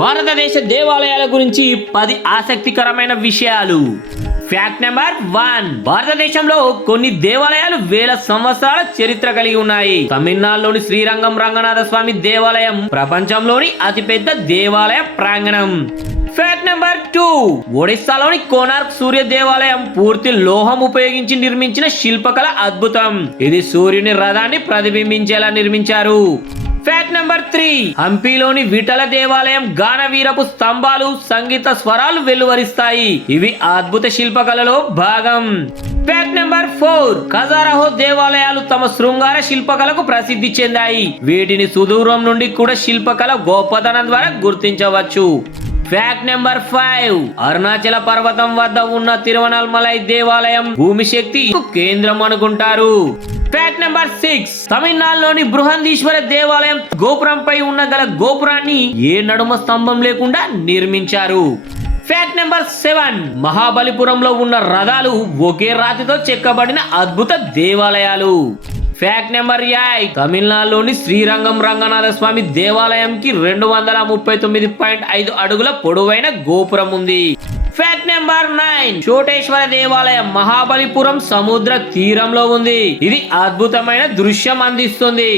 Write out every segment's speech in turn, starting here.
భారతదేశ దేవాలయాల గురించి పది ఆసక్తికరమైన విషయాలు. ఫ్యాక్ట్ నెంబర్ వన్ భారతదేశంలో కొన్ని దేవాలయాలు వేల సంవత్సరాల చరిత్ర కలిగి ఉన్నాయి. తమిళనాడులోని శ్రీరంగం రంగనాథ స్వామి దేవాలయం ప్రపంచంలోని అతిపెద్ద దేవాలయ ప్రాంగణం. ఫ్యాక్ట్ నెంబర్ టూ ఒడిస్సాలోని కోనార్క్ సూర్య దేవాలయం పూర్తి లోహం ఉపయోగించి నిర్మించిన శిల్పకళ అద్భుతం. ఇది సూర్యుని రథాన్ని ప్రతిబింబించేలా నిర్మించారు. ఫ్యాక్ట్ నెంబర్ త్రీ హంపీలోని విఠల దేవాలయం గానవీరపు స్తంభాలు సంగీత స్వరాలు వెలువరిస్తాయి. ఇవి అద్భుత శిల్పకళలో భాగం. ఫ్యాక్ట్ నెంబర్ ఫోర్ ఖజారహో దేవాలయాలు తమ శృంగార శిల్పకళకు ప్రసిద్ధి చెందాయి. వీటిని సుదూరం నుండి కూడా శిల్పకళ గొప్పతనం ద్వారా గుర్తించవచ్చు. ఫ్యాక్ట్ నెంబర్ ఫైవ్ అరుణాచల పర్వతం వద్ద ఉన్న తిరువనల్మలై దేవాలయం భూమి శక్తి కేంద్రం అనుకుంటారు. Fact number six. తమిళనాడులోని బృహందీశ్వర దేవాలయం గోపురంపై ఉన్న గల గోపురాన్ని ఏ నడుమ స్తంభం లేకుండా నిర్మించారు. ఫ్యాక్ట్ నెంబర్ సెవెన్ మహాబలిపురంలో ఉన్న రథాలు ఒకే రాతితో చెక్కబడిన అద్భుత దేవాలయాలు. ఫ్యాక్ట్ నెంబర్ యాయ్ తమిళనాడులోని శ్రీరంగం రంగనాథ స్వామి దేవాలయంకి రెండు వందల ముప్పై తొమ్మిది పాయింట్ ఐదు అడుగుల పొడవైన గోపురం ఉంది. ఫ్యాక్ట్ నెంబర్ నైన్ చోటేశ్వర దేవాలయం మహాబలిపురం సముద్ర తీరంలో ఉంది. ఇది అద్భుతమైన దృశ్యం అందిస్తుంది.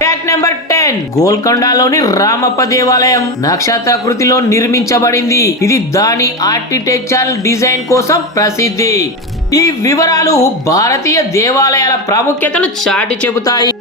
ఫ్యాక్ట్ నెంబర్ టెన్ గోల్కొండలోని రామప్ప దేవాలయం నక్షత్రాకృతిలో నిర్మించబడింది. ఇది దాని ఆర్కిటెక్చరల్ డిజైన్ కోసం ప్రసిద్ధి. ఈ వివరాలు భారతీయ దేవాలయాల ప్రాముఖ్యతను చాటి చెబుతాయి.